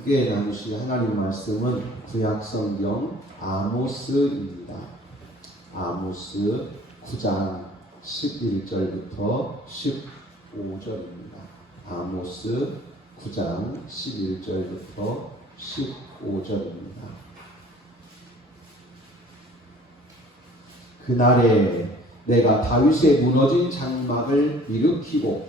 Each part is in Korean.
함께 나누실 하나님 말씀은 구약성경 아모스입니다. 아모스 9장 11절부터 15절입니다. 아모스 9장 11절부터 15절입니다. 그날에 내가 다윗의 무너진 장막을 일으키고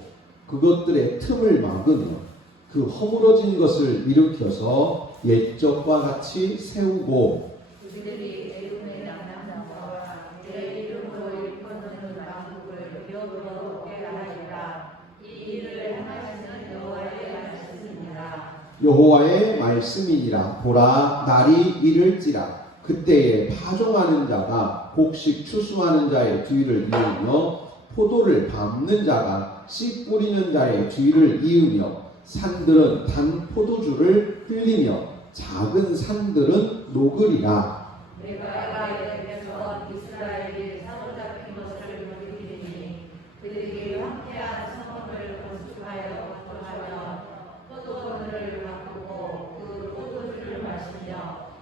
그것들의 틈을 막으며 그 허물어진 것을 일으켜서 옛적과 같이 세우고 그들이 내 이름의 남남과 내 이름으로 일컫는 왕국을 기업으로 얻게 하리라. 이 일을 행하시는 여호와의 말씀이니라. 여호와의 말씀이니라. 보라, 날이 이를지라. 그때에 파종하는 자가 곡식 추수하는 자의 뒤를 이으며 포도를 밟는 자가 씨 뿌리는 자의 뒤를 이으며 산들은 단 포도주를 흘리며 작은 산들은 녹으리라. 내가 여호와께서 이스라엘이 사로잡힌 것을 보이리니 그들이 함께한 성읍을 건축하여 거주하며 포도원을 가꾸고 그 포도주를 마시며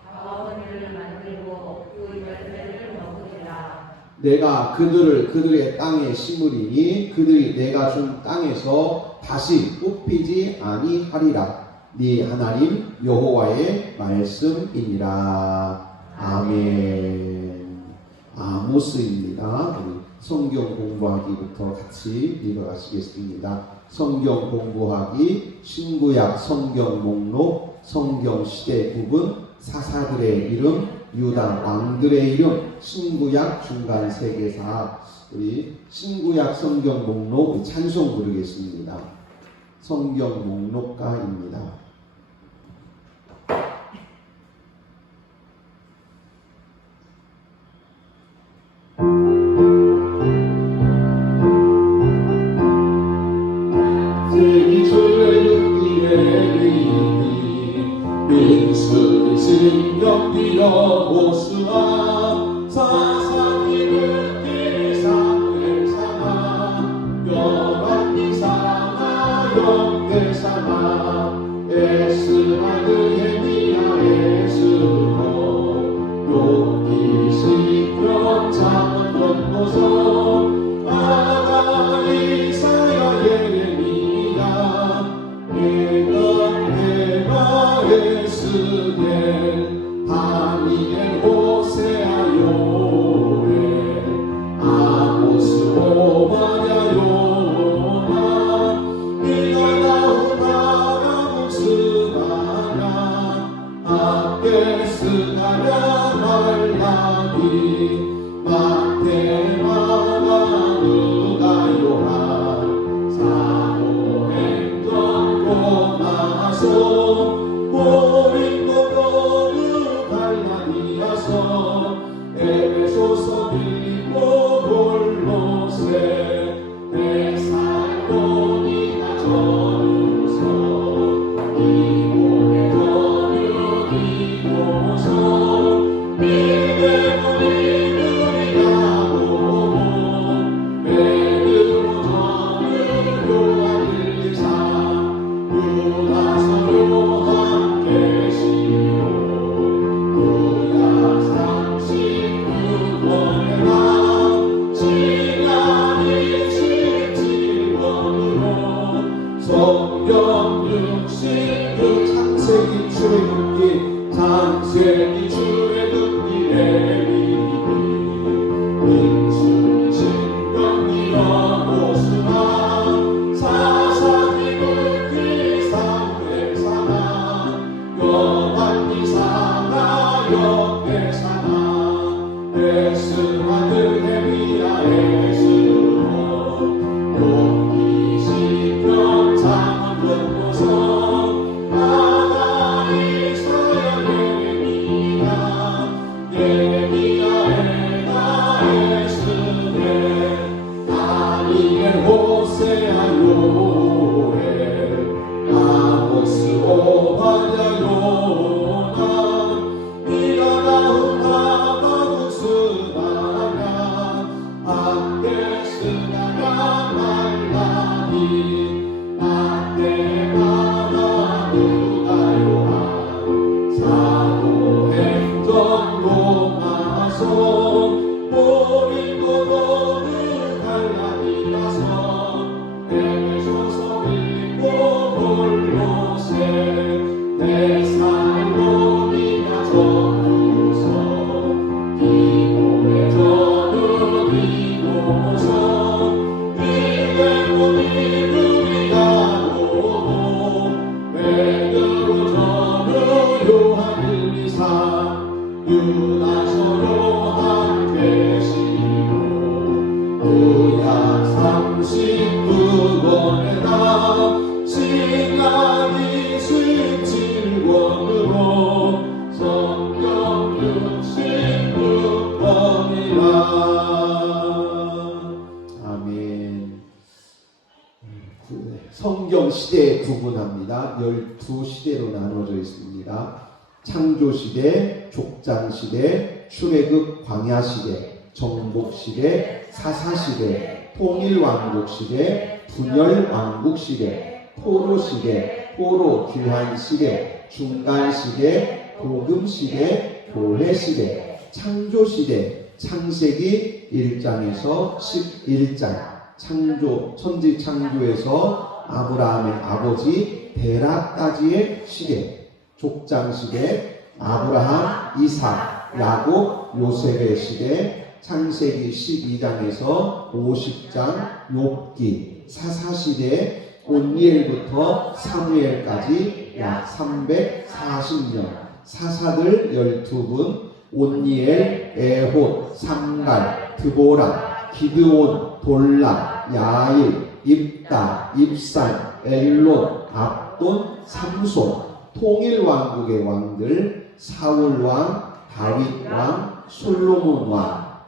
바원을 만들고 그 열매를 먹으리라. 내가 그들을 그들의 땅에 심으리니 그들이 내가 준 땅에서 다시 뽑히지 아니하리라. 네 하나님 여호와의 말씀이니라. 아멘. 아모스입니다. 우리 성경 공부하기부터 같이 읽어가시겠습니다. 성경 공부하기 신구약 성경 목록 성경 시대 구분 사사들의 이름 유다 왕들의 이름 신구약 중간 세계사. 우리 신구약 성경 목록 찬송 부르겠습니다. 성경 목록가입니다. 아테마나 누가요하 시대가 12시대로 나눠져 있습니다. 창조시대, 족장시대, 출애굽 광야시대, 정복시대, 사사시대, 통일왕국시대, 분열왕국시대, 포로시대, 포로 귀환시대, 중간시대, 복음시대, 교회시대, 창조시대, 창세기 1장에서 11장, 창조, 천지 창조에서 아브라함의 아버지 데라까지의 시대, 족장시대, 아브라함, 이삭, 야곱, 요셉의 시대, 창세기 12장에서 50장, 욥기, 사사시대, 온니엘부터 사무엘까지 약 340년, 사사들 12분, 온니엘, 에봇, 삼갈, 드보라, 기드온, 돌라, 야일, 입다, 입산, 엘론, 압돈, 삼손, 통일왕국의 왕들, 사울왕, 다윗왕,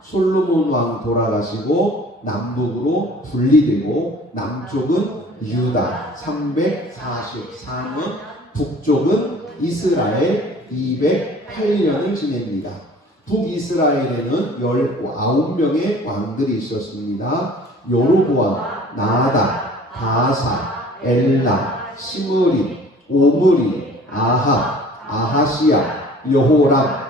솔로몬왕 돌아가시고 남북으로 분리되고 남쪽은 유다 344년, 북쪽은 이스라엘 208년을 지냅니다. 북이스라엘에는 19명의 왕들이 있었습니다. 요로보암, 나답, 바사, 엘라, 시므리, 오므리, 아합, 아하시야, 여호람,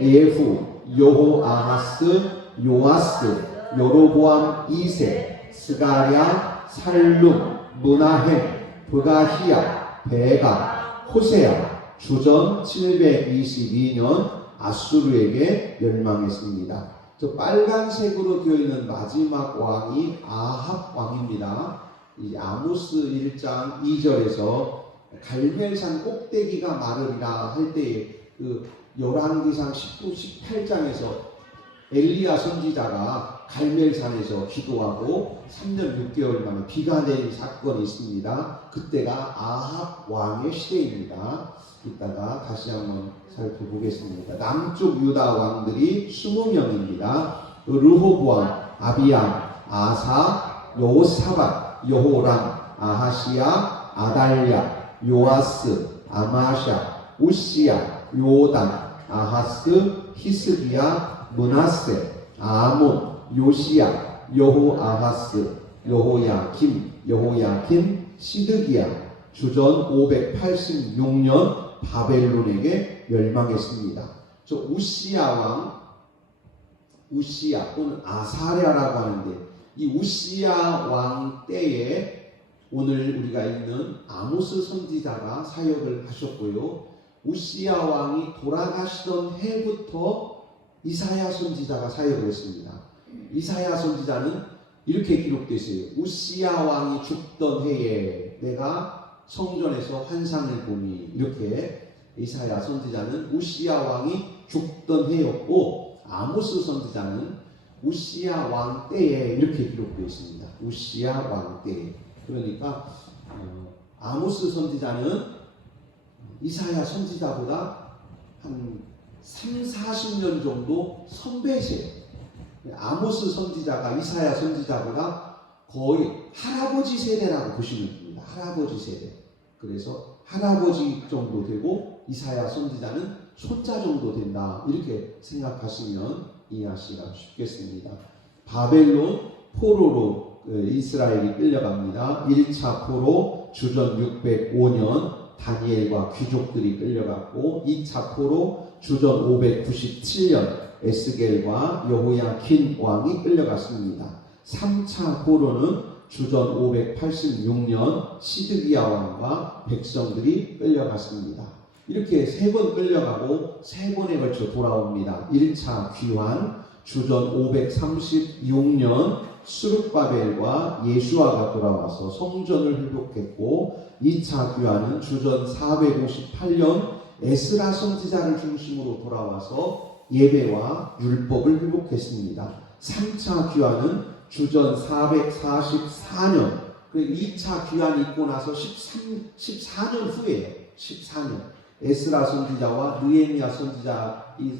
예후, 여호아하스, 요아스, 여로보암 2세, 스가랴, 살룸, 므나헴, 브가히야, 베가, 호세야, 주전 722년 아수르에게 멸망했습니다. 저 빨간색으로 되어 있는 마지막 왕이 아합 왕입니다. 이 아모스 1장 2절에서 갈멜산 꼭대기가 마르리라 할 때에 그 열왕기상 19, 18장에서 엘리야 선지자가 갈멜산에서 기도하고 3년 6개월 만에 비가 내린 사건이 있습니다. 그때가 아합 왕의 시대입니다. 이따가 다시 한번 살펴보겠습니다. 남쪽 유다 왕들이 20명입니다. 르호보암, 아비암, 아사, 여호사밧, 여호람, 아하시야, 아달랴, 요아스, 아마샤, 우시야, 요담, 아하스, 히스기야, 므낫세, 아몬, 요시야, 여호아하스, 여호야kim, 시드기야, 주전 586년 바벨론에게 멸망했습니다. 저 우시야 왕, 우시야 또는 아사랴라고 하는데 이 우시야 왕 때에 오늘 우리가 읽는 아모스 선지자가 사역을 하셨고요. 우시야 왕이 돌아가시던 해부터 이사야 선지자가 사역을 했습니다. 이사야 선지자는 이렇게 기록되어 있어요. 우시야 왕이 죽던 해에 내가 성전에서 환상을 보니, 이렇게 이사야 선지자는 우시야 왕이 죽던 해였고 아모스 선지자는 우시야 왕 때에 이렇게 기록되어 있습니다. 우시야 왕 때에. 그러니까 아모스 선지자는 이사야 선지자보다 한 30-40년 정도 선배세요. 아모스 선지자가 이사야 선지자보다 거의 할아버지 세대라고 보시면 됩니다. 할아버지 세대. 그래서 할아버지 정도 되고 이사야 선지자는 손자 정도 된다. 이렇게 생각하시면 이해하시기가 쉽겠습니다. 바벨론 포로로 이스라엘이 끌려갑니다. 1차 포로 주전 605년 다니엘과 귀족들이 끌려갔고 2차 포로 주전 597년 에스겔과 여호야킨 왕이 끌려갔습니다. 3차 포로는 주전 586년 시드기야 왕과 백성들이 끌려갔습니다. 이렇게 3번 끌려가고 3번에 걸쳐 돌아옵니다. 1차 귀환 주전 536년 스룹바벨과 예수아가 돌아와서 성전을 회복했고 2차 귀환은 주전 458년 에스라 선지자를 중심으로 돌아와서 예배와 율법을 회복했습니다. 3차 귀환은 주전 444년, 그 2차 귀환이 있고 나서 14년 후에 14년 에스라 선지자와 느헤미야 선지자 이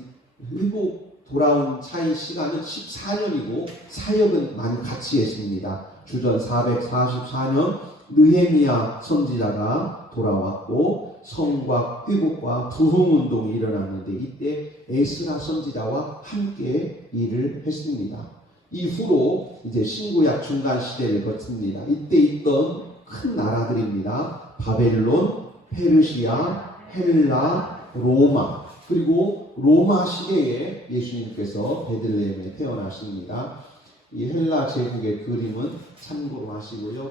회복 돌아온 차이 시간은 14년이고 사역은 많이 같이 했습니다. 주전 444년 느헤미야 선지자가 돌아왔고 성과 회복과 부흥운동이 일어났는데 이때 에스라 선지자와 함께 일을 했습니다. 이후로 이제 신구약 중간 시대를 거칩니다. 이때 있던 큰 나라들입니다. 바벨론, 페르시아, 헬라, 로마. 그리고 로마 시대에 예수님께서 베들레헴에 태어나십니다. 이 헬라 제국의 그림은 참고로 하시고요.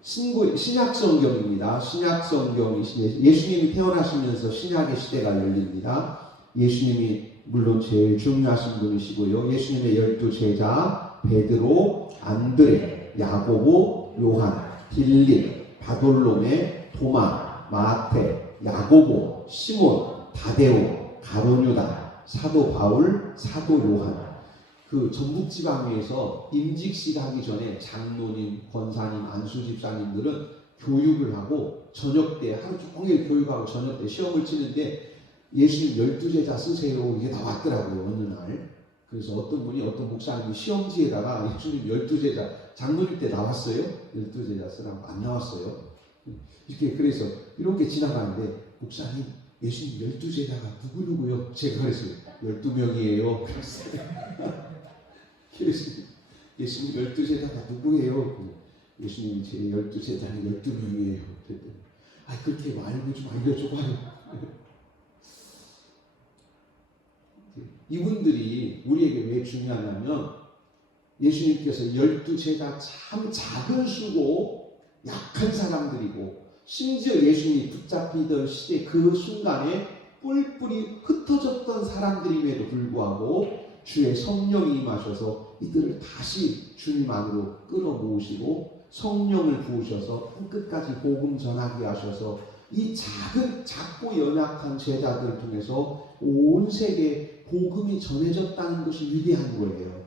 신약 성경입니다. 신약 성경이 예수님이 태어나시면서 신약의 시대가 열립니다. 예수님이 물론 제일 중요하신 분이시고요. 예수님의 12제자 베드로, 안드레, 야고보, 요한, 빌립, 바돌로메, 도마, 마테, 야고보, 시몬, 다데오, 가룟유다, 사도 바울, 사도 요한. 그 전북 지방에서 임직식 하기 전에 장로님, 권사님, 안수집사님들은 교육을 하고 저녁 때 하루 종일 교육하고 저녁 때 시험을 치는데 예수님 12제자 쓰세요 이게 나왔더라고요. 어느 날. 그래서 어떤 분이 어떤 목사님이 시험지에다가 예수님 12제자 장로님 때 나왔어요? 12제자 쓰라고 안 나왔어요. 이렇게 그래서 이렇게 지나가는데 목사님 예수님 12제자가 누구누구요? 제가 그랬어요. 12명이에요. 그래서 예수님 12제자가 누구예요? 예수님이 제 12제자는 12명이에요. 그랬더니 그렇게 말고 좀 알려줘봐요. 이분들이 우리에게 왜 중요하냐면 예수님께서 12제자 참 작은 수고 약한 사람들이고 심지어 예수님이 붙잡히던 시대 그 순간에 뿔뿔이 흩어졌던 사람들임에도 불구하고 주의 성령이 임하셔서 이들을 다시 주님 안으로 끌어모으시고 성령을 부으셔서 끝까지 복음 전하게 하셔서 이 작고 연약한 제자들 통해서 온 세계에 복음이 전해졌다는 것이 위대한 거예요.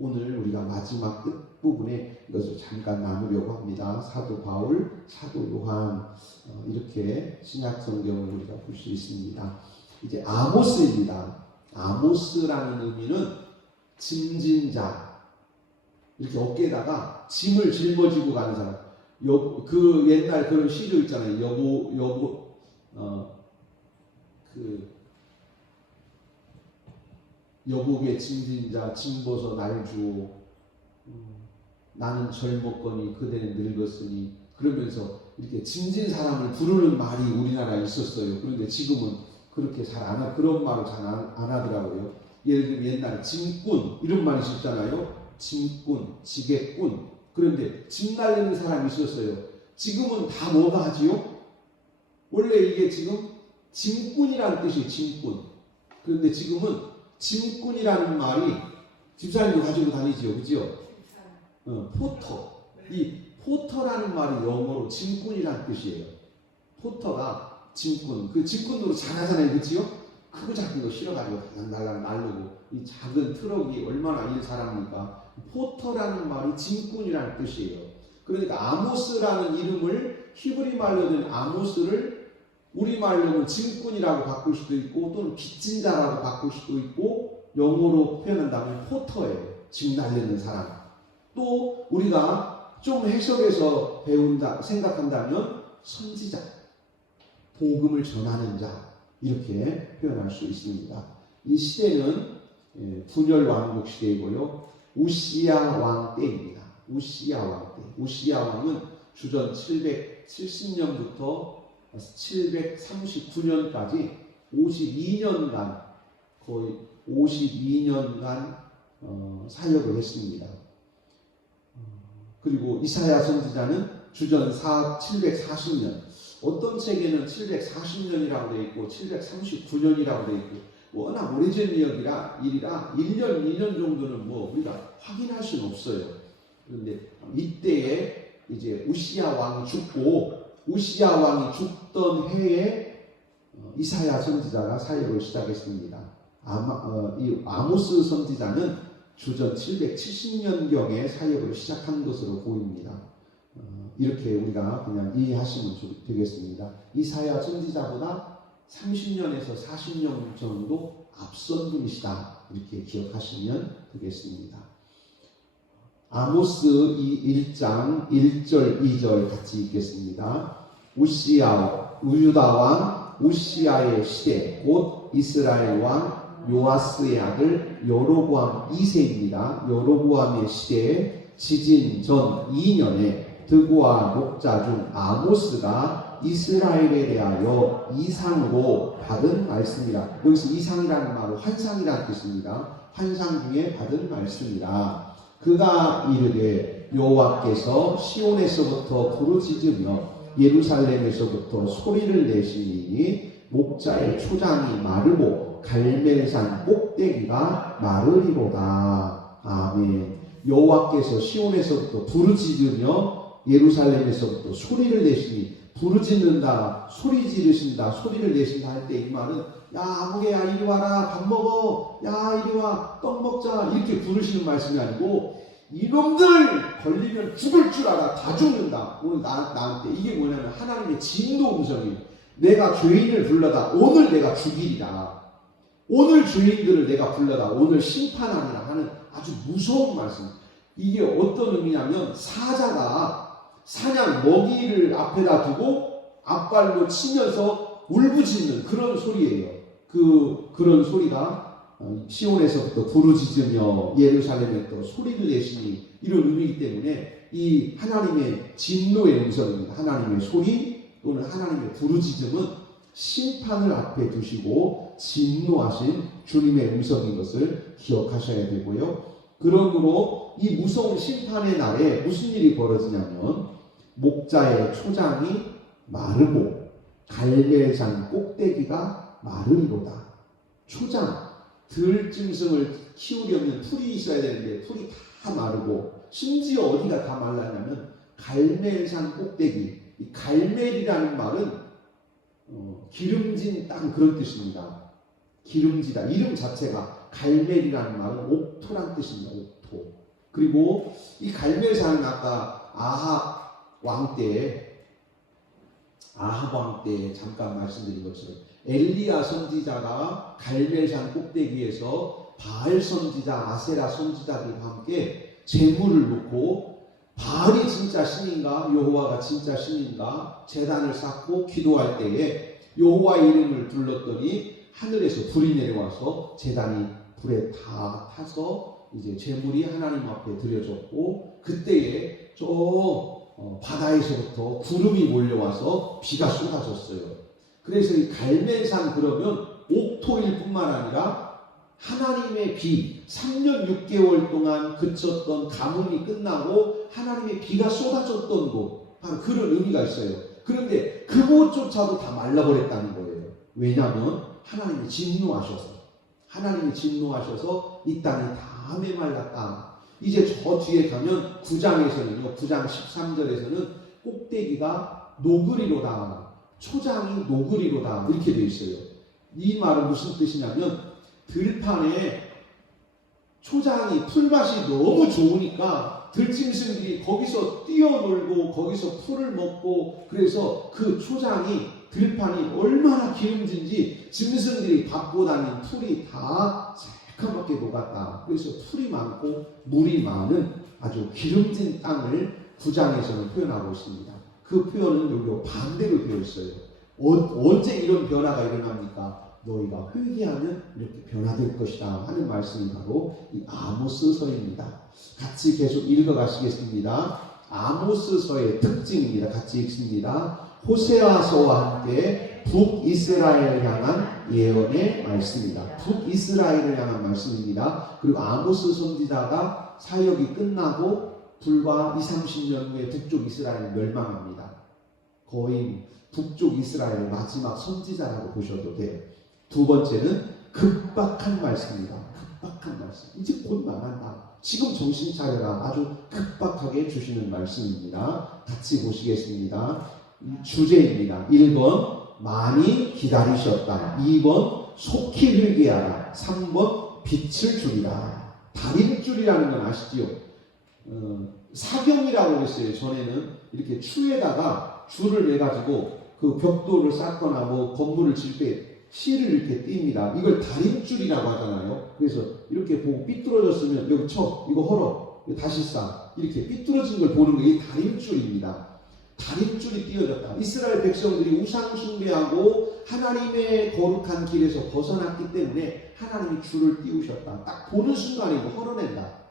오늘 우리가 마지막 끝부분에 이것을 잠깐 나누려고 합니다. 사도 바울, 사도 요한 이렇게 신약 성경을 우리가 볼 수 있습니다. 이제 아모스입니다. 아모스라는 의미는 짐진자, 이렇게 어깨에다가 짐을 짊어지고 가는 사람. 그 옛날 그런 시조 있잖아요. 여국의 짐진자 짐 벗어 날 주오. 나는 젊었거니 그대는 늙었으니. 그러면서 이렇게 짐진 사람을 부르는 말이 우리나라에 있었어요. 그런데 지금은 그렇게 잘 안 하, 그런 말을 잘 안 하더라고요. 예를 들면 옛날에 짐꾼 이런 말이 있었잖아요. 짐꾼, 지게꾼. 그런데 짐 날리는 사람이 있었어요. 지금은 다 뭐가 하지요? 원래 이게 지금 짐꾼이라는 뜻이에요. 짐꾼. 그런데 지금은 짐꾼이라는 말이 집사님도 가지고 다니지요. 그죠? 포터. 이 포터라는 말이 영어로 짐꾼이라는 뜻이에요. 포터가 짐꾼. 그 짐꾼으로 잘하잖아요. 그죠? 크고 작은 거 실어가지고 날랑 날르고 이 작은 트럭이 얼마나 일 잘합니까? 포터라는 말이 짐꾼이라는 뜻이에요. 그러니까 아모스라는 이름을 히브리 말로 된 아모스를 우리 말로는 짐꾼이라고 바꿀 수도 있고 또는 빚진 자라고 바꿀 수도 있고 영어로 표현한다면 포터예요. 짐 날리는 사람. 또 우리가 좀 해석해서 생각한다면 선지자, 복음을 전하는 자 이렇게 표현할 수 있습니다. 이 시대는 분열 왕국 시대이고요. 우시야 왕 때입니다. 우시야 왕 때. 우시야 왕은 주전 770년부터 739년까지 52년간 거의 52년간 사역을 했습니다. 그리고 이사야 선지자는 주전 740년, 어떤 책에는 740년이라고 되어 있고 739년이라고 되어 있고 워낙 오래전 일이라 1년, 2년 정도는 우리가 확인할 수는 없어요. 그런데 이때에 이제 우시야 왕이 죽고 우시야 왕이 죽던 해에 이사야 선지자가 사역을 시작했습니다. 이 아모스 선지자는 주전 770년경에 사역을 시작한 것으로 보입니다. 이렇게 우리가 그냥 이해하시면 되겠습니다. 이사야 선지자보다 30년에서 40년 정도 앞선 분이시다. 이렇게 기억하시면 되겠습니다. 아모스 1장 1절 2절 같이 읽겠습니다. 유다 왕 우시아의 시대 곧 이스라엘 왕 요아스의 아들 여로보암 2세입니다. 여로보암의 시대에 지진 전 2년에 드고와 목자 중 아모스가 이스라엘에 대하여 이상으로 받은 말씀이라. 여기서 이상이라는 말은 환상이라는 뜻입니다. 환상 중에 받은 말씀이라. 그가 이르되 여호와께서 시온에서부터 부르짖으며 예루살렘에서부터 소리를 내시니 목자의 초장이 마르고 갈멜산 꼭대기가 마르리로다. 아멘. 여호와께서 시온에서부터 부르짖으며 예루살렘에서부터 소리를 내시니, 부르짖는다, 소리 지르신다, 소리를 내신다 할 때 이 말은 야 아무개야 이리 와라, 밥 먹어, 야 이리 와, 떡 먹자, 이렇게 부르시는 말씀이 아니고 이놈들 걸리면 죽을 줄 알아, 다 죽는다. 오늘 나한테 이게 뭐냐면 하나님의 진노 음성이에요. 내가 죄인을 불러다 오늘 내가 죽이리라, 오늘 죄인들을 내가 불러다 오늘 심판하리라 하는 아주 무서운 말씀. 이게 어떤 의미냐면 사자가 사냥 먹이를 앞에다 두고 앞발로 치면서 울부짖는 그런 소리예요. 그런 소리가 시온에서부터 부르짖으며 예루살렘에 또 소리를 내시니 이런 의미이기 때문에 이 하나님의 진노의 음성입니다. 하나님의 소리 또는 하나님의 부르짖음은 심판을 앞에 두시고 진노하신 주님의 음성인 것을 기억하셔야 되고요. 그러므로 이 무서운 심판의 날에 무슨 일이 벌어지냐면 목자의 초장이 마르고 갈멜산 꼭대기가 마르리로다. 초장, 들짐승을 키우려면 풀이 있어야 되는데 풀이 다 마르고 심지어 어디가 다 말랐냐면 갈멜산 꼭대기. 이 갈멜이라는 말은 기름진 땅 그런 뜻입니다. 기름지다. 이름 자체가 갈멜이라는 말은 옥토란 뜻입니다. 옥토. 그리고 이 갈멜산은 아까 아합 왕 때에 잠깐 말씀드린 것처럼 엘리야 선지자가 갈멜산 꼭대기에서 바알 선지자, 아세라 선지자들과 함께 제물을 놓고 바알이 진짜 신인가 여호와가 진짜 신인가 제단을 쌓고 기도할 때에 여호와의 이름을 불렀더니 하늘에서 불이 내려와서 제단이 불에 다 타서 이제 제물이 하나님 앞에 드려졌고 그때에 바다에서부터 구름이 몰려와서 비가 쏟아졌어요. 그래서 이 갈멜산 그러면 옥토일 뿐만 아니라 하나님의 비, 3년 6개월 동안 그쳤던 가뭄이 끝나고 하나님의 비가 쏟아졌던 곳, 바로 그런 의미가 있어요. 그런데 그곳조차도 다 말라버렸다는 거예요. 왜냐하면 하나님이 진노하셔서 이 땅이 다 메말랐다. 이제 저 뒤에 가면 9장에서는요, 9장 13절에서는 꼭대기가 녹으리로다, 초장이 녹으리로다 이렇게 되어 있어요. 이 말은 무슨 뜻이냐면 들판에 초장이 풀맛이 너무 좋으니까 들짐승들이 거기서 뛰어놀고 거기서 풀을 먹고 그래서 그 초장이 들판이 얼마나 기름진지 짐승들이 밟고 다니는 풀이 다 새까맣게 녹았다. 그래서 풀이 많고 물이 많은 아주 기름진 땅을 9장에서는 표현하고 있습니다. 그 표현은 여기 반대로 되어 있어요. 언제 이런 변화가 일어납니까? 너희가 회개하면 이렇게 변화될 것이다 하는 말씀이 바로 이 아모스서입니다. 같이 계속 읽어가시겠습니다. 아모스서의 특징입니다. 같이 읽습니다. 호세아서와 함께 북이스라엘을 향한 예언의 말씀입니다. 북이스라엘을 향한 말씀입니다. 그리고 아모스 선지자가 사역이 끝나고 불과 20-30년 후에 북쪽 이스라엘 멸망합니다. 거의 북쪽 이스라엘의 마지막 선지자라고 보셔도 돼요. 두 번째는 급박한 말씀입니다. 급박한 말씀. 이제 곧 망한다. 지금 정신 차려라. 아주 급박하게 주시는 말씀입니다. 같이 보시겠습니다. 주제입니다. 1번 많이 기다리셨다. 2번 속히 회개하라. 3번 빛을 주리라. 달인 줄이라는 건 아시죠? 사경이라고 했어요. 전에는 이렇게 추에다가 줄을 매가지고 그 벽돌을 쌓거나 뭐 건물을 질 때 실을 이렇게 띱니다. 이걸 달인줄이라고 하잖아요. 그래서 이렇게 보고 삐뚤어졌으면 여기 쳐, 이거 헐어, 이거 다시 쌓. 이렇게 삐뚤어진 걸 보는 게 다림줄입니다. 다림줄이 띄어졌다. 이스라엘 백성들이 우상 숭배하고 하나님의 거룩한 길에서 벗어났기 때문에 하나님이 줄을 띄우셨다. 딱 보는 순간에 헐어낸다.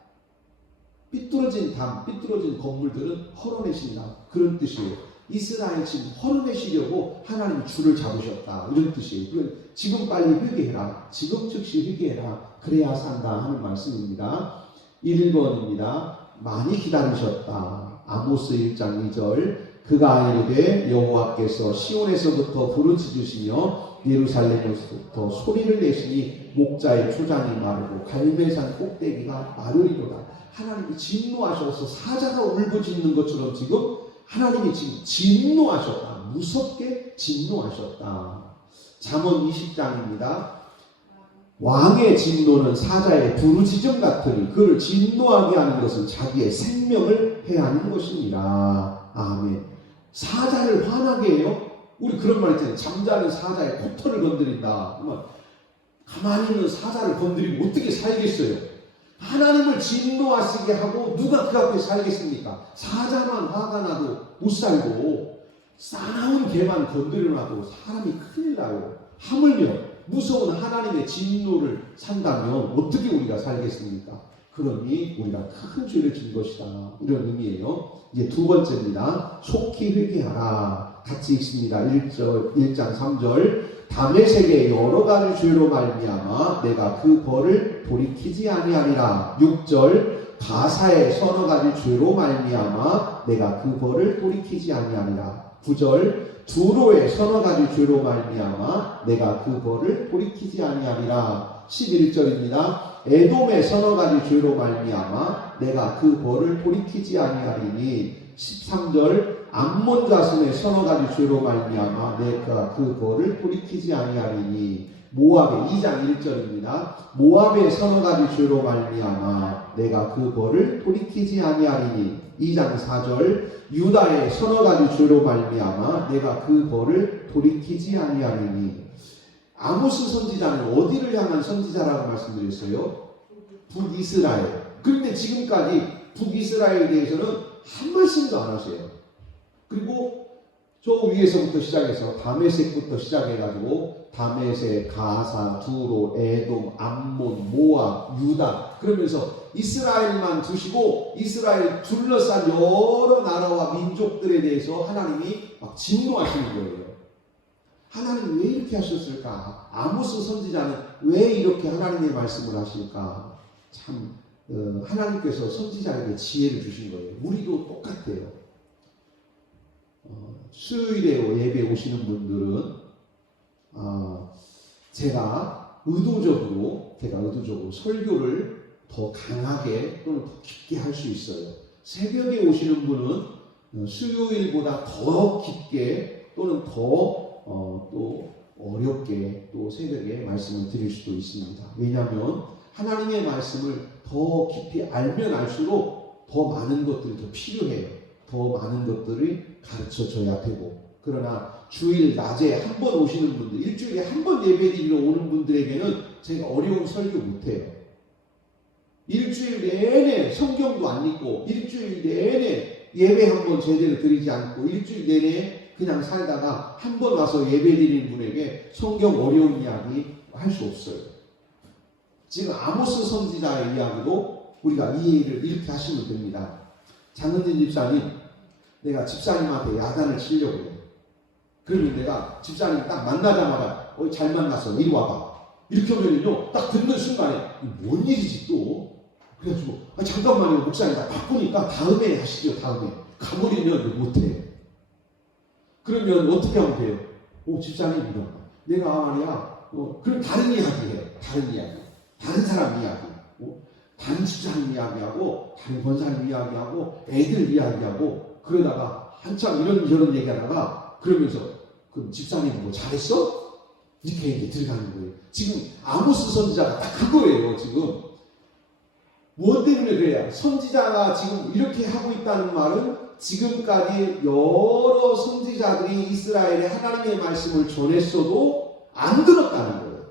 삐뚤어진 담, 삐뚤어진 건물들은 헐어내신다. 그런 뜻이에요. 이스라엘 지금 헐어내시려고 하나님이 줄을 잡으셨다. 이런 뜻이에요. 지금 빨리 회개해라. 지금 즉시 회개해라. 그래야 산다 하는 말씀입니다. 1번입니다. 많이 기다리셨다. 아모스 1장 2절. 그가 이르되 여호와께서 시온에서부터 부르짖으시며 예루살렘에서부터 소리를 내시니 목자의 초장이 마르고 갈멜산 꼭대기가 마르리로다. 하나님이 진노하셔서 사자가 울부짖는 것처럼 지금 하나님이 지금 진노하셨다. 무섭게 진노하셨다. 잠언 20장입니다. 왕의 진노는 사자의 부르짖음 같으니 그를 진노하게 하는 것은 자기의 생명을 해하는 것입니다. 아멘. 사자를 화나게 해요? 우리 그런 말 있잖아요. 잠자는 사자의 코털을 건드린다. 가만히 있는 사자를 건드리고 어떻게 살겠어요? 하나님을 진노하시게 하고 누가 그 앞에 살겠습니까? 사자만 화가 나도 못 살고 싸나운 개만 건드려놔도 사람이 큰일 나요. 하물며 무서운 하나님의 진노를 산다면 어떻게 우리가 살겠습니까? 그러니 우리가 큰 죄를 진 것이다. 이런 의미예요. 이제 두 번째입니다. 속히 회개하라. 같이 읽습니다. 1장 3절. 다메섹의 여러 가지 죄로 말미암아 내가 그 벌을 돌이키지 아니하리라. 6절. 가사의 서너 가지 죄로 말미암아 내가 그 벌을 돌이키지 아니하리라. 9절. 두로의 서너 가지 죄로 말미암아 내가 그 벌을 돌이키지 아니하리라. 11절입니다. 에돔의 서너 가지 죄로 말미암아 내가 그 벌을 돌이키지 아니하리니. 13절. 암몬 자손의 서너 가지 죄로 말미암아 내가 그 벌을 돌이키지 아니하리니. 모압의 2장 1절입니다. 모압의 서너 가지 죄로 말미암아 내가 그 벌을 돌이키지 아니하리니. 2장 4절. 유다의 서너 가지 죄로 말미암아 내가 그 벌을 돌이키지 아니하리니. 아모스 선지자는 어디를 향한 선지자라고 말씀드렸어요? 북이스라엘. 그런데 지금까지 북이스라엘에 대해서는 한 말씀도 안 하세요. 그리고 저 위에서부터 시작해서 다메섹부터 시작해가지고 다메섹, 가사, 두로, 에돔, 암몬, 모압, 유다 그러면서 이스라엘만 두시고 이스라엘 둘러싼 여러 나라와 민족들에 대해서 하나님이 막 진노하시는 거예요. 하나님이 왜 이렇게 하셨을까? 아모스 선지자는 왜 이렇게 하나님의 말씀을 하실까? 참 하나님께서 선지자에게 지혜를 주신 거예요. 우리도 똑같아요. 수요일에 예배 오시는 분들은 제가 의도적으로 설교를 더 강하게 또는 더 깊게 할 수 있어요. 새벽에 오시는 분은 수요일보다 더 깊게 또는 더 또 어렵게 또 새벽에 말씀을 드릴 수도 있습니다. 왜냐하면 하나님의 말씀을 더 깊이 알면 알수록 더 많은 것들이 더 필요해요. 더 많은 것들이 가르쳐줘야 되고. 그러나 주일 낮에 한 번 오시는 분들, 일주일에 한 번 예배드리러 오는 분들에게는 제가 어려운 설교 못해요. 일주일 내내 성경도 안 읽고 일주일 내내 예배 한 번 제대로 드리지 않고 일주일 내내 그냥 살다가 한 번 와서 예배드리는 분에게 성경 어려운 이야기 할 수 없어요. 지금 아모스 선지자의 이야기도 우리가 이해를 이렇게 하시면 됩니다. 장은진 집사님, 내가 집사님한테 야단을 치려고 해요. 그러면 내가 집사님 딱 만나자마자 잘 만났어. 이리 와봐. 이렇게 하면요 딱 듣는 순간에 뭔 일이지 또. 그래가지고 잠깐만요 목사님 나 바쁘니까 다음에 하시죠. 다음에. 가버리면 못해. 그러면 어떻게 하면 돼요? 집사님 이런 거. 내가 말이야 그럼 다른 이야기 해요. 다른 이야기. 다른 사람 이야기. 다른 집사님 이야기하고 다른 권사님 이야기하고 애들 이야기하고 그러다가 한참 이런저런 얘기하다가 그러면서 그럼 집사님 뭐 잘했어? 이렇게 이제 들어가는 거예요. 지금 아모스 선지자가 딱 그거예요. 지금 뭐 때문에 그래요? 선지자가 지금 이렇게 하고 있다는 말은 지금까지 여러 선지자들이 이스라엘에 하나님의 말씀을 전했어도 안 들었다는 거예요.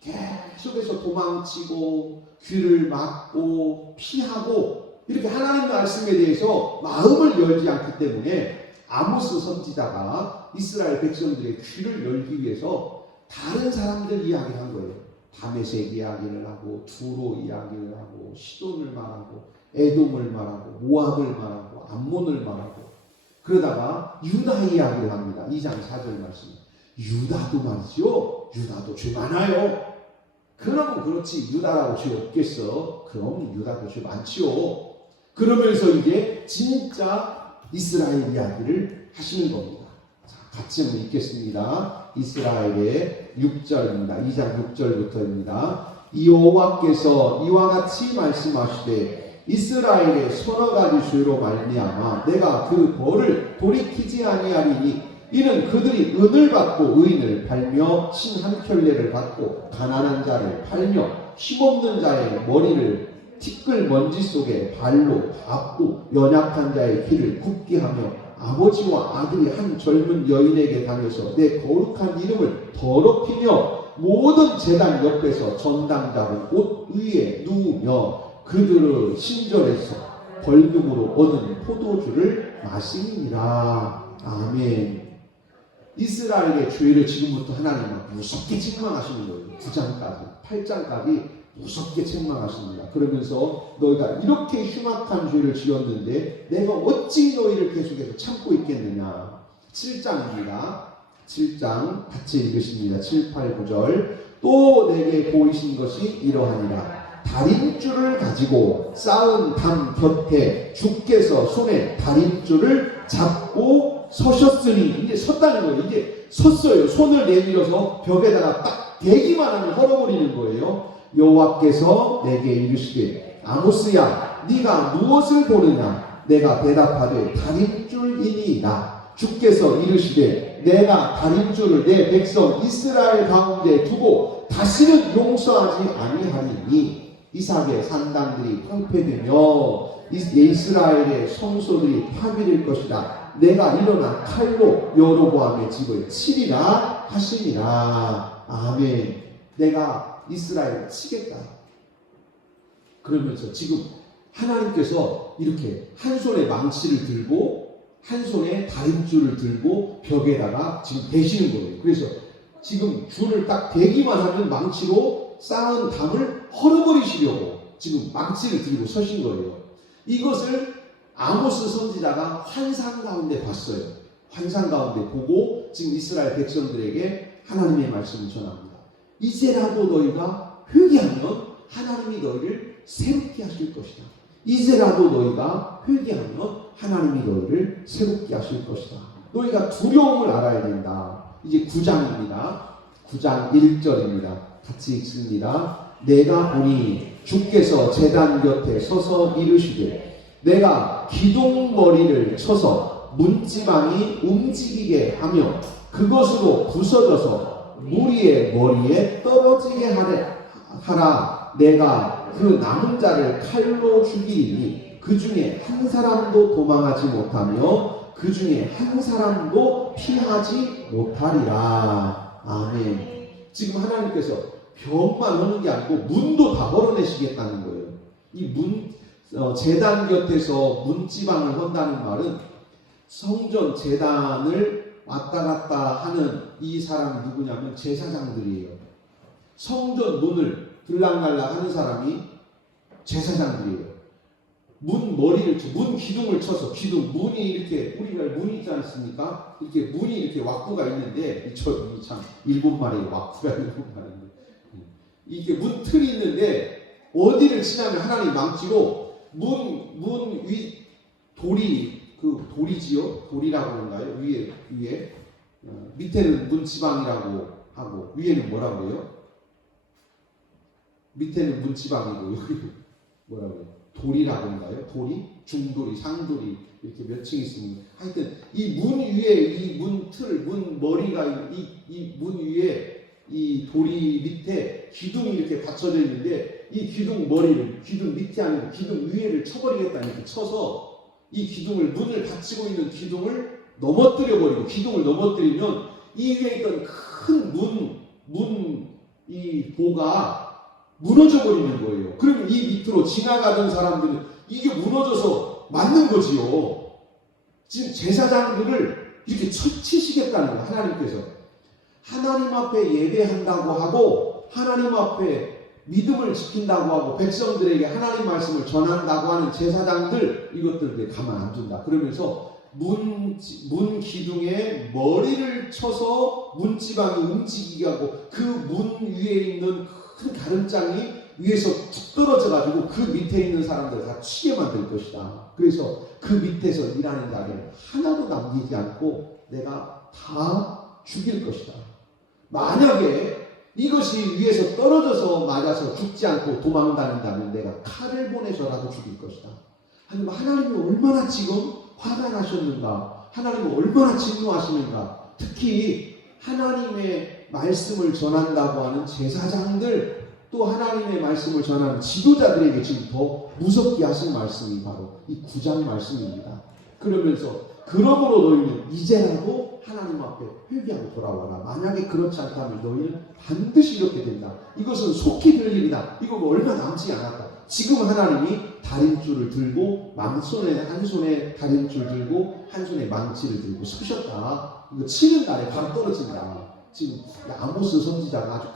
계속해서 도망치고 귀를 막고 피하고 이렇게 하나님 말씀에 대해서 마음을 열지 않기 때문에 아모스 선지자가 이스라엘 백성들의 귀를 열기 위해서 다른 사람들 이야기를 한 거예요. 다메섹 이야기를 하고 두로 이야기를 하고 시돈을 말하고 에돔을 말하고 모압을 말하고 암몬을 말하고 그러다가 유다 이야기를 합니다. 2장 4절 말씀. 유다도 말이죠. 유다도 죄 많아요. 그럼 그렇지 유다라고 죄 없겠어? 그럼 유다도 죄 많지요. 그러면서 이제 진짜 이스라엘 이야기를 하시는 겁니다. 자, 같이 한번 읽겠습니다. 이스라엘의 6절입니다. 2장 6절부터입니다. 여호와께서 이와 같이 말씀하시되 이스라엘의 서너 가지 죄로 말미암아 내가 그 벌을 돌이키지 아니하리니 이는 그들이 은을 받고 의인을 팔며 신 한 켤레를 받고 가난한 자를 팔며 힘없는 자의 머리를 티끌 먼지 속에 발로 밟고 연약한 자의 길을 굽게 하며 아버지와 아들이 한 젊은 여인에게 다녀서 내 거룩한 이름을 더럽히며 모든 제단 옆에서 전당자를 옷 위에 누우며 그들의 신전에서 벌금으로 얻은 포도주를 마시니라. 아멘. 이스라엘의 죄를 지금부터 하나님은 무섭게 책망하시는 거예요. 9장까지 8장까지 무섭게 책망하십니다. 그러면서 너희가 이렇게 흉악한 죄를 지었는데 내가 어찌 너희를 계속해서 참고 있겠느냐. 7장입니다. 7장 같이 읽으십니다. 7, 8, 9절. 또 내게 보이신 것이 이러하니라. 다림줄을 가지고 쌓은 담 곁에 주께서 손에 다림줄을 잡고 서셨으니 이제 섰다는 거예요. 이제 섰어요. 손을 내밀어서 벽에다가 딱 대기만 하면 헐어버리는 거예요. 여호와께서 내게 이르시되 아모스야 네가 무엇을 보느냐. 내가 대답하되 다림줄이니이다. 주께서 이르시되 내가 다림줄을 내 백성 이스라엘 가운데 두고 다시는 용서하지 아니하리니 이삭의 산당들이 황폐되며 이스라엘의 성소들이 파괴될 것이다. 내가 일어나 칼로 여로보암의 집을 치리라 하시니라. 아멘. 내가 이스라엘을 치겠다. 그러면서 지금 하나님께서 이렇게 한 손에 망치를 들고 한 손에 다림줄을 들고 벽에다가 지금 대시는 거예요. 그래서 지금 줄을 딱 대기만 하면 망치로 쌓은 담을 헐어버리시려고 지금 망치를 들고 서신 거예요. 이것을 아모스 선지자가 환상 가운데 봤어요. 환상 가운데 보고 지금 이스라엘 백성들에게 하나님의 말씀을 전합니다. 이제라도 너희가 회개하면 하나님이 너희를 새롭게 하실 것이다. 이제라도 너희가 회개하면 하나님이 너희를 새롭게 하실 것이다. 너희가 두려움을 알아야 된다. 이제 9장입니다. 9장 1절입니다. 같이 읽습니다. 내가 보니 주께서 제단 곁에 서서 이르시되 내가 기둥머리를 쳐서 문지방이 움직이게 하며 그것으로 부서져서 무리의 머리에 떨어지게 하라. 내가 그 남은 자를 칼로 죽이리니 그 중에 한 사람도 도망하지 못하며 그 중에 한 사람도 피하지 못하리라. 아멘. 지금 하나님께서 벽만 하는 게 아니고 문도 다 헐어내시겠다는 거예요. 이 제단 곁에서 문지방을 한다는 말은 성전 제단을 왔다 갔다 하는 이 사람이 누구냐면 제사장들이에요. 성전 문을 들락날락 하는 사람이 제사장들이에요. 문 기둥을 쳐서 문이 이렇게 우리가 문이 있지 않습니까? 이렇게 문이 이렇게 왁구가 있는데 참 일본말이 왁구가 일본말인데 이게 문 틀이 있는데 어디를 치냐면 하나님 망치로 문 위 돌이지요? 돌이라고 그런가요? 위에 밑에는 문지방이라고 하고 위에는 뭐라고 해요? 밑에는 문지방이고 여기 뭐라고 해요? 돌이라고 그런가요? 돌이? 중돌이, 상돌이 이렇게 몇 층 있습니다. 하여튼 이 문 위에 이 문틀, 문 머리가 이 문 위에 이 돌이 밑에 기둥이 이렇게 받쳐져 있는데 이 기둥 머리를 기둥 밑에 아니고 기둥 위에를 쳐버리겠다 이렇게 쳐서 이 기둥을 문을 받치고 있는 기둥을 넘어뜨려 버리고 기둥을 넘어뜨리면 이 위에 있던 큰 이 보가 무너져 버리는 거예요. 그러면 이 밑으로 지나가던 사람들은 이게 무너져서 맞는 거지요. 지금 제사장들을 이렇게 쳐치시겠다는 거예요. 하나님께서. 하나님 앞에 예배한다고 하고 하나님 앞에 믿음을 지킨다고 하고 백성들에게 하나님 말씀을 전한다고 하는 제사장들, 이것들을 가만 안 둔다. 그러면서 문 기둥에 머리를 쳐서 문지방이 움직이게 하고 그 문 위에 있는 큰 가름장이 위에서 툭 떨어져 가지고 그 밑에 있는 사람들을 다 치게 만들 것이다. 그래서 그 밑에서 일하는 자를 하나도 남기지 않고 내가 다 죽일 것이다. 만약에 이것이 위에서 떨어져서 맞아서 죽지 않고 도망다닌다면 내가 칼을 보내서라도 죽일 것이다. 하나님이 얼마나 지금 화가 나셨는가, 하나님은 얼마나 진노하시는가. 특히 하나님의 말씀을 전한다고 하는 제사장들, 또 하나님의 말씀을 전하는 지도자들에게 지금 더 무섭게 하신 말씀이 바로 이 9장 말씀입니다. 그러면서 그러므로 너희는 이제라도 하나님 앞에 회개하고 돌아와라. 만약에 그렇지 않다면 너희는 반드시 이렇게 된다. 이것은 속히 될 일이다. 이거 얼마 남지 않았다. 지금 하나님이 다림줄을 들고 한 손에 다림줄 들고 한 손에 망치를 들고 서셨다. 이거 치는 날에 바로 떨어진다. 지금 아모스 선지자가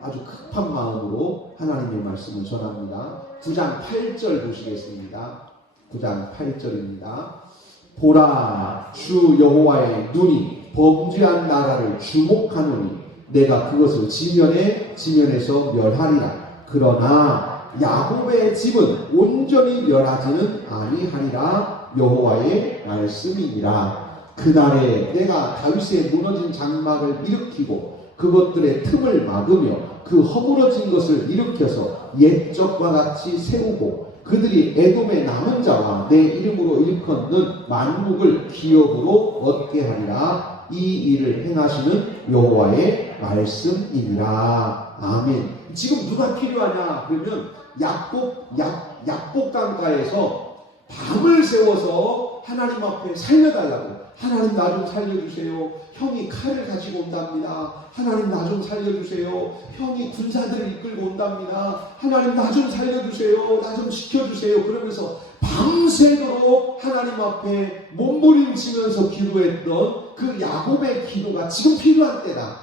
아주 급한 마음으로 하나님의 말씀을 전합니다. 9장 8절 보시겠습니다. 9장 8절입니다. 보라, 주 여호와의 눈이 범죄한 나라를 주목하노니 내가 그것을 지면에서 멸하리라. 그러나 야곱의 집은 온전히 멸하지는 아니하리라. 여호와의 말씀이니라. 그날에 내가 다윗의 무너진 장막을 일으키고 그것들의 틈을 막으며 그 허물어진 것을 일으켜서 옛적과 같이 세우고 그들이 에돔의 남은 자와 내 이름으로 일컫는 만국을 기업으로 얻게 하리라. 이 일을 행하시는 여호와의 말씀이니라. 아멘. 지금 누가 필요하냐? 그러면 약복강가에서 밤을 세워서 하나님 앞에 살려달라고. 하나님 나 좀 살려주세요. 형이 칼을 가지고 온답니다. 하나님 나 좀 살려주세요. 형이 군사들을 이끌고 온답니다. 하나님 나 좀 살려주세요. 나 좀 지켜주세요. 그러면서 밤새도록 하나님 앞에 몸부림치면서 기도했던 그 야곱의 기도가 지금 필요한 때다.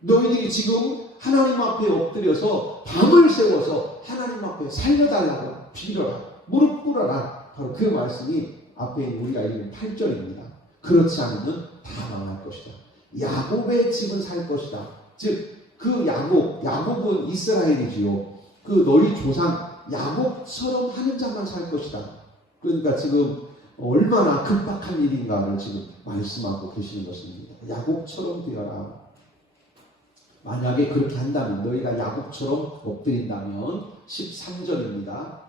너희들이 지금 하나님 앞에 엎드려서 밤을 세워서 하나님 앞에 살려달라고 빌어라. 무릎 꿇어라. 바로 그 말씀이 앞에 있는 우리가 읽는 8절입니다. 그렇지 않으면 다 망할 것이다. 야곱의 집은 살 것이다. 즉 그 야곱은 이스라엘이지요. 그 너희 조상 야곱처럼 하는 자만 살 것이다. 그러니까 지금 얼마나 급박한 일인가를 지금 말씀하고 계시는 것입니다. 야곱처럼 되어라. 만약에 그렇게 한다면, 너희가 야곱처럼 엎드린다면 13절입니다.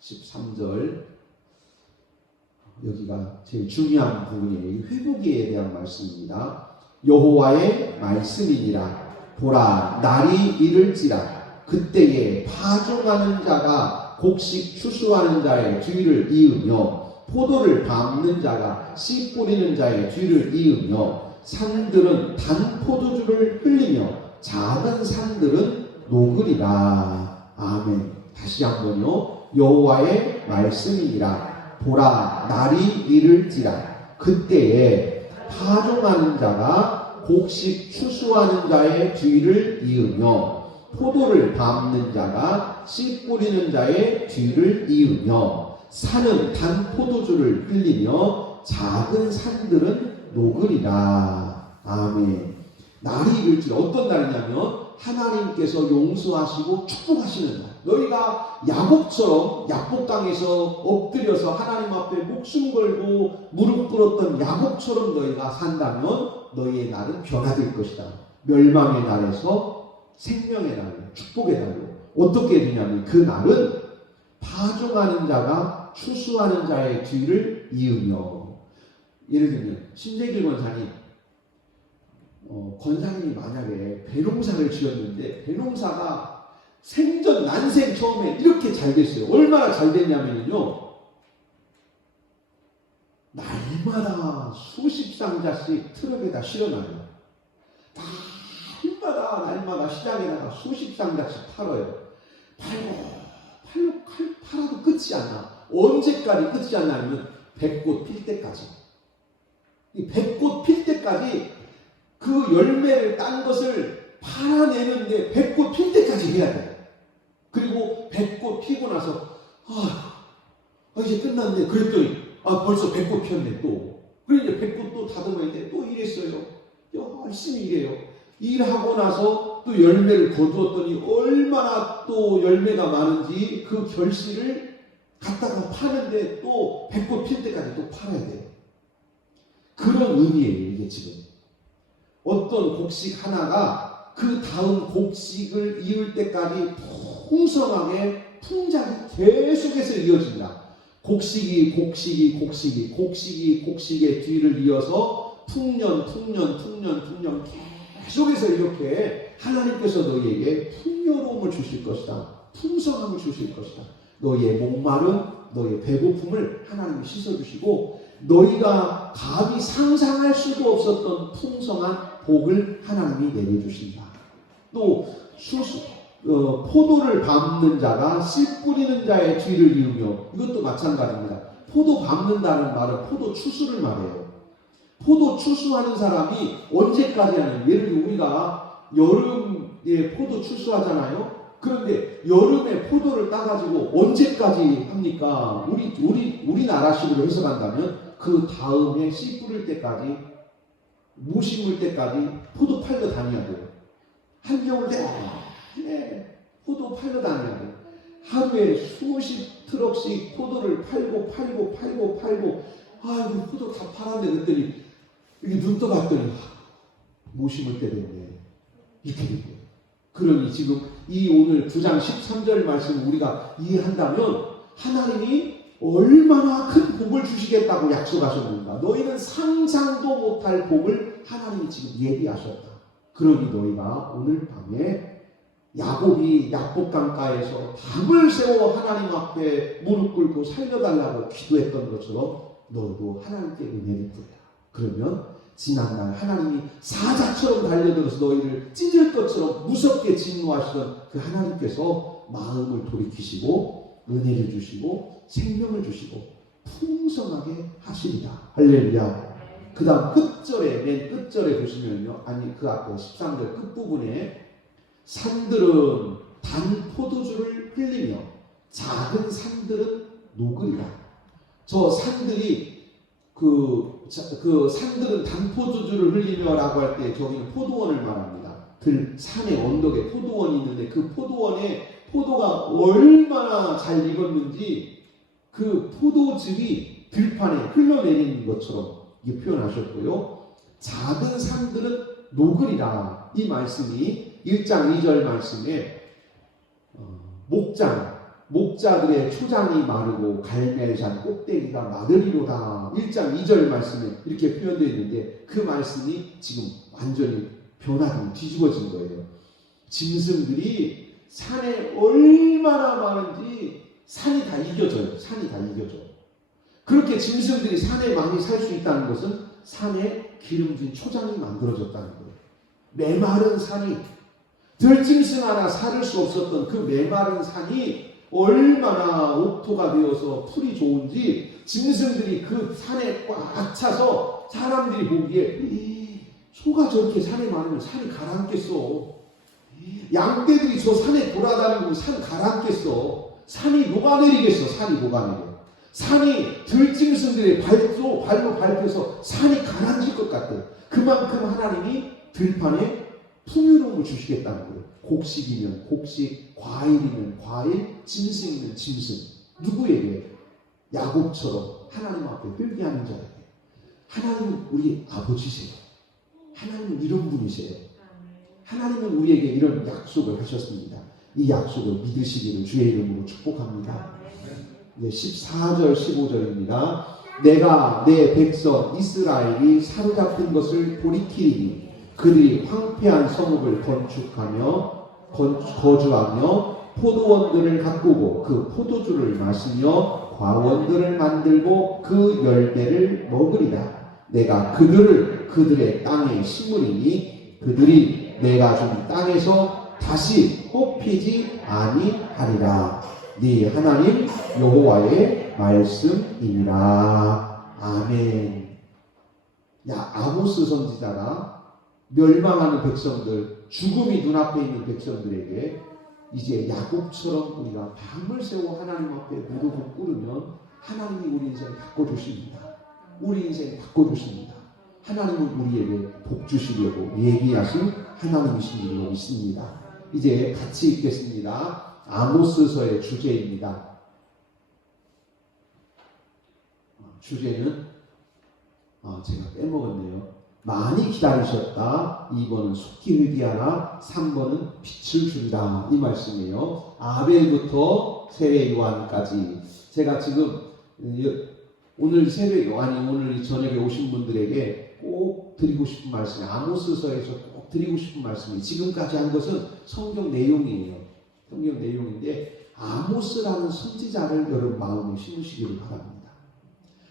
13절, 여기가 제일 중요한 부분이에요. 회복에 대한 말씀입니다. 여호와의 말씀이니라. 보라, 날이 이를지라. 그때에 파종하는 자가 곡식 추수하는 자의 뒤를 이으며 포도를 밟는 자가 씨 뿌리는 자의 뒤를 이으며 산들은 단 포도주를 흘리며 작은 산들은 녹으리라. 아멘. 다시 한번요. 여호와의 말씀이니라. 보라, 날이 이를지라. 그때에 파종하는 자가 곡식 추수하는 자의 뒤를 이으며 포도를 밟는 자가 씨 뿌리는 자의 뒤를 이으며 산은 단 포도주를 흘리며 작은 산들은 녹으리라. 아멘. 날이 이를지라. 어떤 날이냐면 하나님께서 용서하시고 축복하시는 날. 너희가 야곱처럼 약복강에서 엎드려서 하나님 앞에 목숨 걸고 무릎 꿇었던 야곱처럼 너희가 산다면 너희의 날은 변화될 것이다. 멸망의 날에서 생명의 날로, 축복의 날로. 어떻게 되냐면 그 날은 파종하는 자가 추수하는 자의 뒤를 이으며, 예를 들면 신재길 권사님, 권사님이 만약에 배농사를 지었는데 배농사가 생전 난생 처음에 이렇게 잘 됐어요. 얼마나 잘 됐냐면요, 날마다 수십 상자씩 트럭에다 실어놔요. 날마다 시장에다가 수십 상자씩 팔아요. 팔아도 끝이 안 나. 언제까지 끝이 안 나냐면 백꽃 필 때까지. 이 백꽃 필 때까지 그 열매를 딴 것을 팔아내는데 백꽃 필 때까지 해야 돼. 그리고 백꽃 피고 나서 이제 끝났네. 그랬더니 벌써 백꽃 피었네 또. 그리고 이제 백꽃 또 다듬어야 돼. 또 일했어요. 열심히 일해요. 일하고 나서 또 열매를 거두었더니 얼마나 또 열매가 많은지 그 결실을 갖다가 파는데 또 백꽃 필 때까지 또 팔아야 돼요. 그런 의미예요. 이게 지금 어떤 곡식 하나가 그 다음 곡식을 이을 때까지 풍성하게 풍작이 계속해서 이어진다. 곡식의 뒤를 이어서 풍년 계속해서 이렇게 하나님께서 너희에게 풍요로움을 주실 것이다. 풍성함을 주실 것이다. 너희의 목마름, 너희의 배고픔을 하나님이 씻어주시고 너희가 감히 상상할 수도 없었던 풍성한 복을 하나님이 내려주신다. 또 포도를 밟는 자가 씨 뿌리는 자의 뒤를 이으며, 이것도 마찬가지입니다. 포도 밟는다는 말은 포도 추수를 말해요. 포도 추수하는 사람이 언제까지 하냐면, 예를 들어 우리가 여름에 포도 추수하잖아요. 그런데 여름에 포도를 따가지고 언제까지 합니까? 우리나라식으로 해석한다면 그 다음에 씨 뿌릴 때까지, 무 심을 때까지 포도 팔러 다녀야 돼요. 한겨울 내내 포도 팔러 다녀야 돼요. 하루에 수십 트럭씩 포도를 팔고 아이고 포도 다 팔았네. 그랬더니 이게 눈 떠봤더니 무 심을 때 됐네. 이렇게 된 거예요. 그러니 지금 이 오늘 9장 13절 말씀을 우리가 이해한다면 하나님이 얼마나 큰 복을 주시겠다고 약속하셨는가. 너희는 상상도 못할 복을 하나님이 지금 예비하셨다. 그러니 너희가 오늘 밤에 야곱이 야복강가에서 밤을 새워 하나님 앞에 무릎 꿇고 살려달라고 기도했던 것처럼 너희도 하나님께 은혜를 구해라. 그러면 지난날 하나님이 사자처럼 달려들어서 너희를 찢을 것처럼 무섭게 진노하시던 그 하나님께서 마음을 돌이키시고 은혜를 주시고 생명을 주시고 풍성하게 하시리라. 할렐루야. 그 다음 끝절에, 맨 끝절에 보시면요, 그 앞에 13절 끝부분에 산들은 단 포도주를 흘리며 작은 산들은 녹으리라. 저 산들이 산들은 단 포도주를 흘리며라고 할 때 저기는 포도원을 말합니다. 산의 언덕에 포도원이 있는데 그 포도원에 포도가 얼마나 잘 익었는지 그 포도즙이 들판에 흘러내리는 것처럼 이게 표현하셨고요. 작은 산들은 녹으리라. 이 말씀이 1장 2절 말씀에 목자들의 초장이 마르고 갈멜산 꼭대기가 마르리로다. 1장 2절 말씀에 이렇게 표현되어 있는데 그 말씀이 지금 완전히 변화되고 뒤집어진 거예요. 짐승들이 산에 얼마나 많은지 산이 다 이겨져요. 그렇게 짐승들이 산에 많이 살 수 있다는 것은 산에 기름진 초장이 만들어졌다는 거예요. 메마른 산이, 들짐승 하나 살을 수 없었던 그 메마른 산이 얼마나 옥토가 되어서 풀이 좋은지 짐승들이 그 산에 꽉 차서 사람들이 보기에 소가 저렇게 산에 많으면 산이 가라앉겠어. 양떼들이 저 산에 돌아다니고 산 가라앉겠어. 산이 녹아내리겠어. 산이 들짐승들의 발로 밟혀서 산이 가라앉을 것 같아요. 그만큼 하나님이 들판에 풍요로움을 주시겠다는 거예요. 곡식이면 곡식, 과일이면 과일, 짐승이면 짐승. 누구에게? 야곱처럼 하나님 앞에 회개하는 자에게. 하나님은 우리 아버지세요. 하나님은 이런 분이세요. 하나님은 우리에게 이런 약속을 하셨습니다. 이 약속을 믿으시기를 주의 이름으로 축복합니다. 14절 15절입니다. 내가 내 백성 이스라엘이 사로잡힌 것을 돌이키리니 그들이 황폐한 성읍을 거주하며 포도원들을 가꾸고 그 포도주를 마시며 과원들을 만들고 그 열매를 먹으리라. 내가 그들의 땅에 심으리니 그들이 내가 준 땅에서 다시 뽑히지 아니하리라. 네 하나님 여호와의 말씀이니라. 아멘. 야, 아모스 선지자가 멸망하는 백성들, 죽음이 눈앞에 있는 백성들에게 이제 야곱처럼 우리가 밤을 새워 하나님 앞에 무릎을 꿇으면 하나님이 우리 인생 바꿔주십니다. 우리 인생 바꿔주십니다. 하나님은 우리에게 복 주시려고 얘기하신 하나님이신 줄로 믿습니다. 이제 같이 읽겠습니다. 아모스서의 주제입니다. 주제는 제가 빼먹었네요. 많이 기다리셨다. 2번은 속히 회개하라. 3번은 빛을 준다. 이 말씀이에요. 아벨부터 세례 요한까지. 제가 지금 오늘 세례 요한이 오늘 저녁에 오신 분들에게 꼭 드리고 싶은 말씀이, 아모스서에서 꼭 드리고 싶은 말씀이, 지금까지 한 것은 성경 내용이에요. 성경 내용인데 아모스라는 선지자를 여러분 마음에 심으시기를 바랍니다.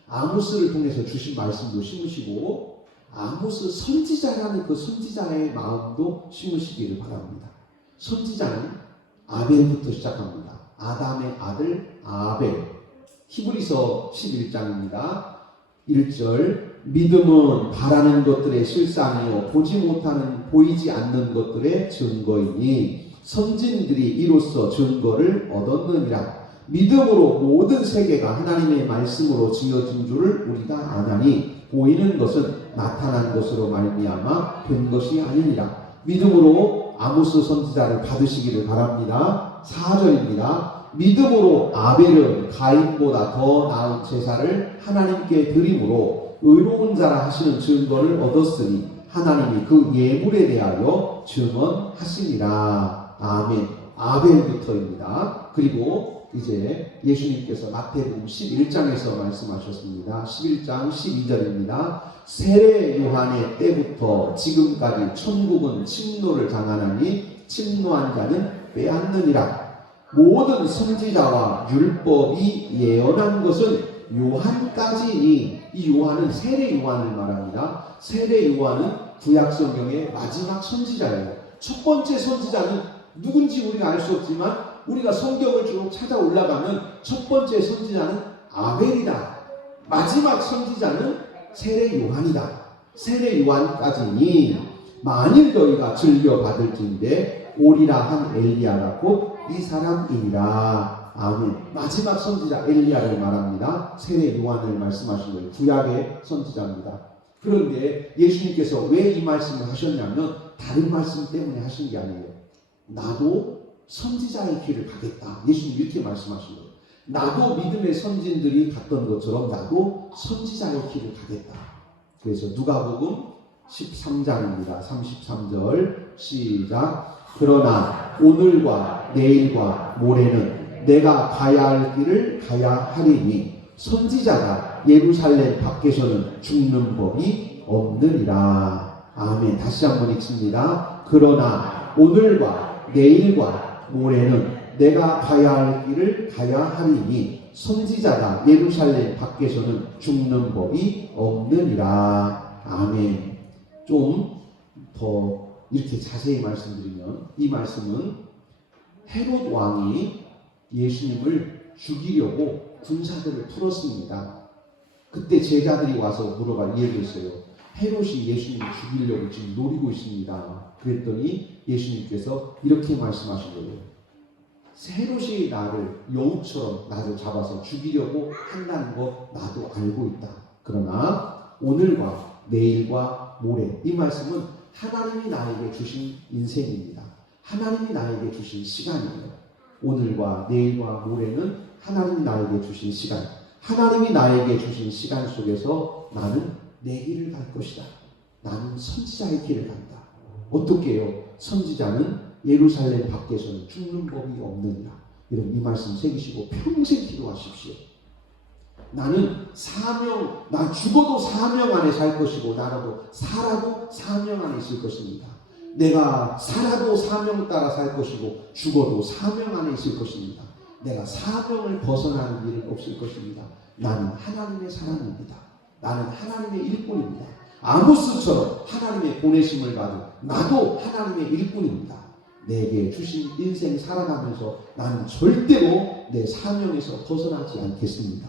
아모스를 통해서 주신 말씀도 심으시고 아모스 선지자라는 그 선지자의 마음도 심으시기를 바랍니다. 선지자는 아벨부터 시작합니다. 아담의 아들 아벨. 히브리서 11장입니다. 1절 믿음은 바라는 것들의 실상이요 보이지 않는 것들의 증거이니 선진들이 이로써 증거를 얻었느니라. 믿음으로 모든 세계가 하나님의 말씀으로 지어진 줄을 우리가 아나니 보이는 것은 나타난 것으로 말미암아 된 것이 아니니라. 믿음으로 아모스 선지자를 받으시기를 바랍니다. 4절입니다. 믿음으로 아벨은 가인보다 더 나은 제사를 하나님께 드림으로 의로운 자라 하시는 증거를 얻었으니 하나님이 그 예물에 대하여 증언하시니라. 아멘. 아벨부터입니다. 그리고 이제 예수님께서 마태복음 11장에서 말씀하셨습니다. 11장 12절입니다. 세례 요한의 때부터 지금까지 천국은 침노를 당하나니 침노한 자는 빼앗느니라. 모든 선지자와 율법이 예언한 것은 요한까지니, 이 요한은 세례 요한을 말합니다. 세례 요한은 구약성경의 마지막 선지자예요. 첫 번째 선지자는 누군지 우리가 알 수 없지만 우리가 성경을 쭉 찾아 올라가면 첫 번째 선지자는 아벨이다. 마지막 선지자는 세례 요한이다. 세례 요한까지니 만일 너희가 즐겨받을진대 오리라 한 엘리야가 곧 이 사람이니라. 아멘. 마지막 선지자 엘리야를 말합니다. 세례 요한을 말씀하신 거예요. 구약의 선지자입니다. 그런데 예수님께서 왜 이 말씀을 하셨냐면 다른 말씀 때문에 하신 게 아니에요. 나도 선지자의 길을 가겠다. 예수님 이렇게 말씀하신 거예요. 나도 믿음의 선진들이 갔던 것처럼 나도 선지자의 길을 가겠다. 그래서 누가복음 13장입니다. 33절 시작. 그러나 오늘과 내일과 모레는 내가 가야 할 길을 가야 하리니 선지자가 예루살렘 밖에서는 죽는 법이 없느니라. 아멘. 다시 한번 읽습니다. 그러나 오늘과 내일과 모레는 내가 가야 할 길을 가야 하리니 선지자가 예루살렘 밖에서는 죽는 법이 없느니라. 아멘. 좀 더 이렇게 자세히 말씀드리면 이 말씀은 헤롯 왕이 예수님을 죽이려고 군사들을 풀었습니다. 그때 제자들이 와서 이야기했어요. 헤롯이 예수님을 죽이려고 지금 노리고 있습니다. 그랬더니 예수님께서 이렇게 말씀하신 거예요. 헤롯이 나를 여우처럼 나를 잡아서 죽이려고 한다는 거 나도 알고 있다. 그러나 오늘과 내일과 모레, 이 말씀은 하나님이 나에게 주신 인생입니다. 하나님이 나에게 주신 시간이에요. 오늘과 내일과 모레는 하나님이 나에게 주신 시간, 하나님이 나에게 주신 시간 속에서 나는 내 길을 갈 것이다. 나는 선지자의 길을 간다. 어떻게 해요? 선지자는 예루살렘 밖에서는 죽는 법이 없느니라. 여러분 이 말씀 새기시고 평생 기도하십시오. 나는 나 죽어도 사명 안에 살 것이고 나라도 살아도 사명 안에 있을 것입니다. 내가 살아도 사명 따라 살 것이고 죽어도 사명 안에 있을 것입니다. 내가 사명을 벗어나는 일은 없을 것입니다. 나는 하나님의 사람입니다. 나는 하나님의 일꾼입니다. 아모스처럼 하나님의 보내심을 받은 나도 하나님의 일꾼입니다. 내게 주신 인생 살아가면서 나는 절대로 내 사명에서 벗어나지 않겠습니다.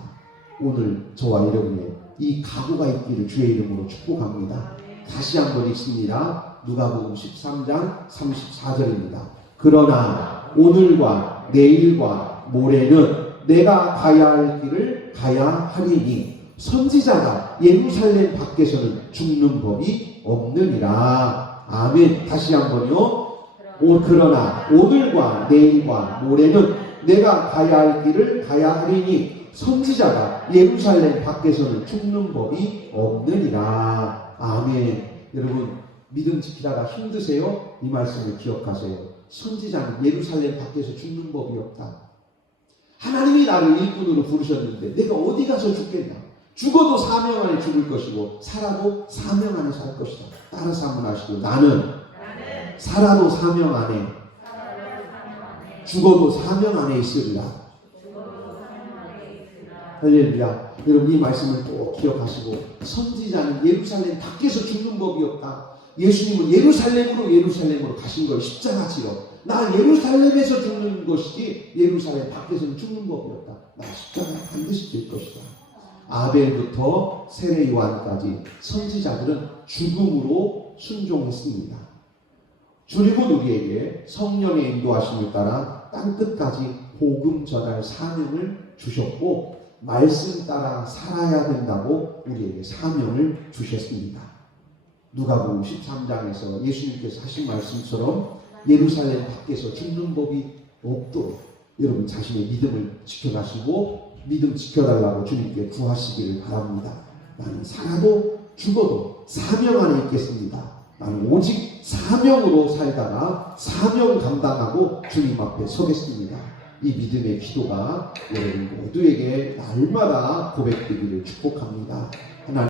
오늘 저와 여러분의 이 각오가 있기를 주의 이름으로 축복합니다. 다시 한번 읽습니다. 누가복음 13장 34절입니다. 그러나 오늘과 내일과 모레는 내가 가야 할 길을 가야 하리니 선지자가 예루살렘 밖에서는 죽는 법이 없느니라. 아멘. 다시 한번요. 그러나 오늘과 내일과 모레는 내가 가야 할 길을 가야 하리니 선지자가 예루살렘 밖에서는 죽는 법이 없느니라. 아멘. 여러분 믿음 지키다가 힘드세요? 이 말씀을 기억하세요. 선지자는 예루살렘 밖에서 죽는 법이 없다. 하나님이 나를 일꾼으로 부르셨는데 내가 어디 가서 죽겠나? 죽어도 사명 안에 죽을 것이고 살아도 사명 안에 살 것이다. 따라서 한번 하시고 나는 살아도 사명 안에 죽어도 사명 안에 있으리라. 할렐루야. 여러분 이 말씀을 꼭 기억하시고 선지자는 예루살렘 밖에서 죽는 법이 없다. 예수님은 예루살렘으로 가신 거예요. 십자가 지러. 나 예루살렘에서 죽는 것이지 예루살렘 밖에서는 죽는 법이 없다. 나 십자가 반드시 질 것이다. 아벨부터 세례 요한까지 선지자들은 죽음으로 순종했습니다. 주님은 우리에게 성령의 인도하심을 따라 땅끝까지 복음 전할 사명을 주셨고 말씀 따라 살아야 된다고 우리에게 사명을 주셨습니다. 누가복음 13장에서 예수님께서 하신 말씀처럼 예루살렘 밖에서 죽는 법이 없도록 여러분 자신의 믿음을 지켜가시고 믿음 지켜달라고 주님께 구하시기를 바랍니다. 나는 살아도 죽어도 사명 안에 있겠습니다. 나는 오직 사명으로 살다가 사명 감당하고 주님 앞에 서겠습니다. 이 믿음의 기도가 여러분 모두에게 날마다 고백되기를 축복합니다.